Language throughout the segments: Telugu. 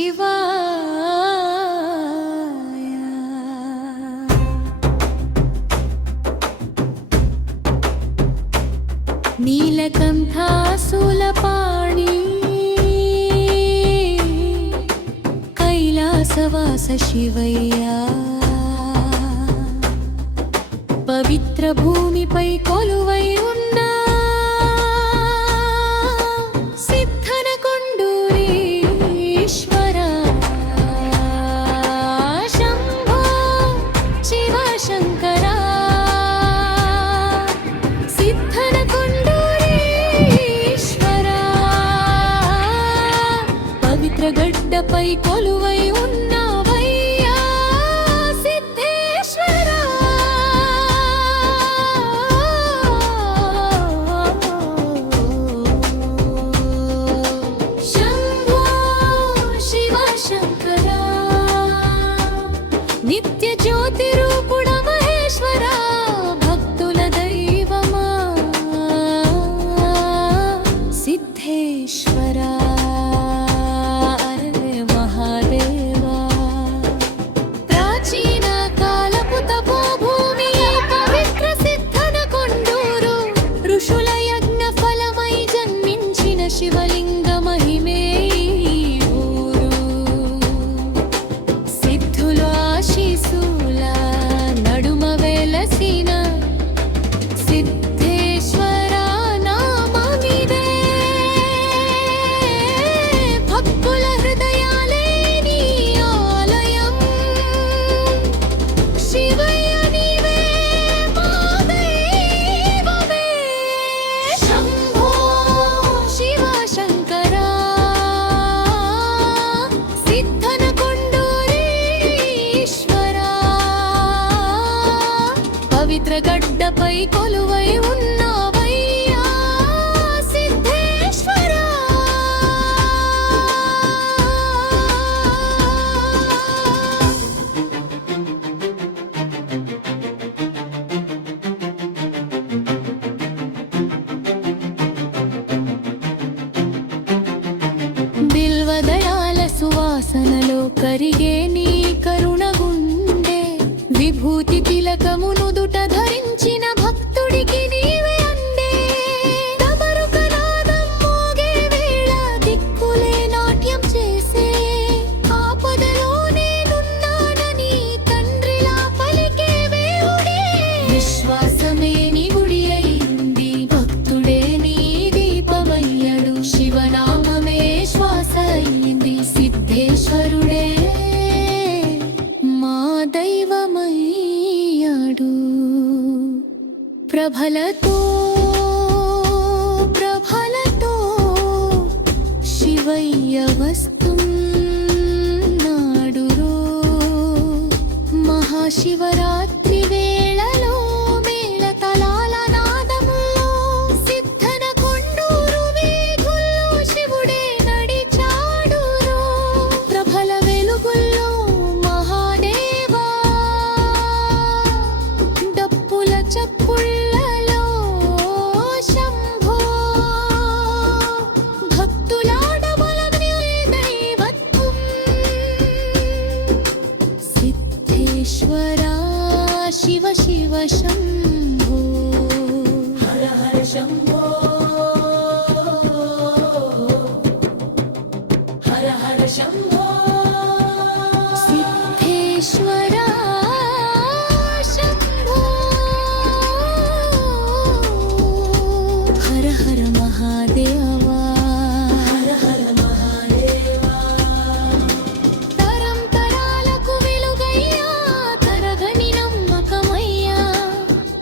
శివాయ. నీలకంఠాశూలపాణి కైలాసవాస శివయ్యా, పవిత్ర భూమిపై కొలువై ఉన్నా సిద్ధనకొండూరీశ్వర. శంభో శివశంకర, సిద్ధనకొండూరీశ్వర, పవిత్ర గడ్డపై కొలువై ఉన్నావయ్యా సిద్ధేశ్వర. నిత్య జ్యోతి రూపుడ మహేశ్వర, భక్తుల దైవమా సిద్ధేశ్వర. అరే మహాదేవా, ప్రాచీన కాలపు తపోభూమి పవిత్ర సిద్ధనకొండూరు, ఋషుల యజ్ఞ ఫలమై జన్మించిన శివలింగ మహిమే నడుమ వెలసిన సిద్ధేశ్వర నామమిదే. భక్తుల హృదయాలే నీ ఆలయం, శివయ్య నీవే మా దైవమే. శంభో శివశంకర, సిద్ధనకొండూరీశ్వర, పవిత్ర గడ్డపై కొలువై ఉన్నావయ్యా సిద్ధేశ్వర. బిల్వదళాల సువాసనలో కరిగే నీ కరుణగుండే, విభూతి తిలకము నుదుట ధరించిన భక్తుడికి నీవే అందే. డమరుక నాదం మోగే వేళ దిక్కులే నాట్యం చేసే, ఆపదలో నేనున్నానని తండ్రిలా పలికే వేవుడే. విశ్వాసమే నీ గుడి అయింది, భక్తుడే నీ దీపమయ్యడు, శివనామమే శ్వాస అయింది, సిద్ధేశ్వరుడే మా దైవమయ్యాడు. ప్రభలతో ప్రభలతో శివయ్య వస్తున్నాడురో, మహాశివరాత్రి వేళలో మేళతలాల నాదములో సిద్ధనకొండూరు వీధుల్లో శివుడే నడిచాడురో. ప్రభల వెలుగుల్లో మహాదేవా, డప్పుల చప్పుళ్ళలో శంభో, భక్తులాడబలమే దైవత్వం. సిద్ధేశ్వర శివ శివ శంభో, హర హర శంభో, హర హర శంభో. సిద్ధేశ్వర శంభో, హర హర మహాదేవా, హర హర మహాదేవా. తరం తరాలకు వెలుగయ్యా, తరగని నమ్మకమయ్యా,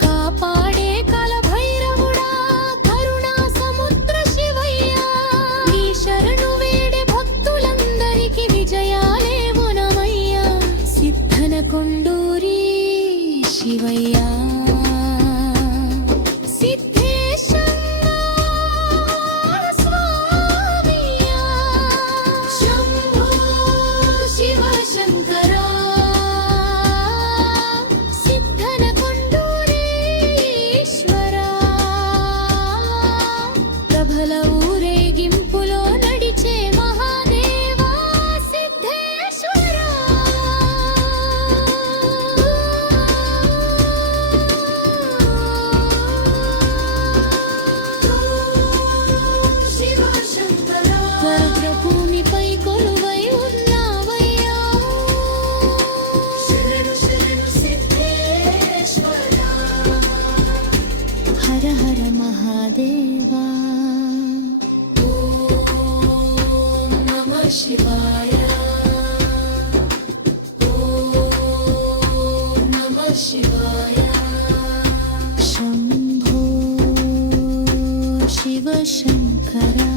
కాపాడే కలభైరవుడా, కరుణా సముద్ర శివయ్యా. నీ శరణు వేడే భక్తులందరికీ శివాయ నమః శివాయ శంభో శివ శంకరా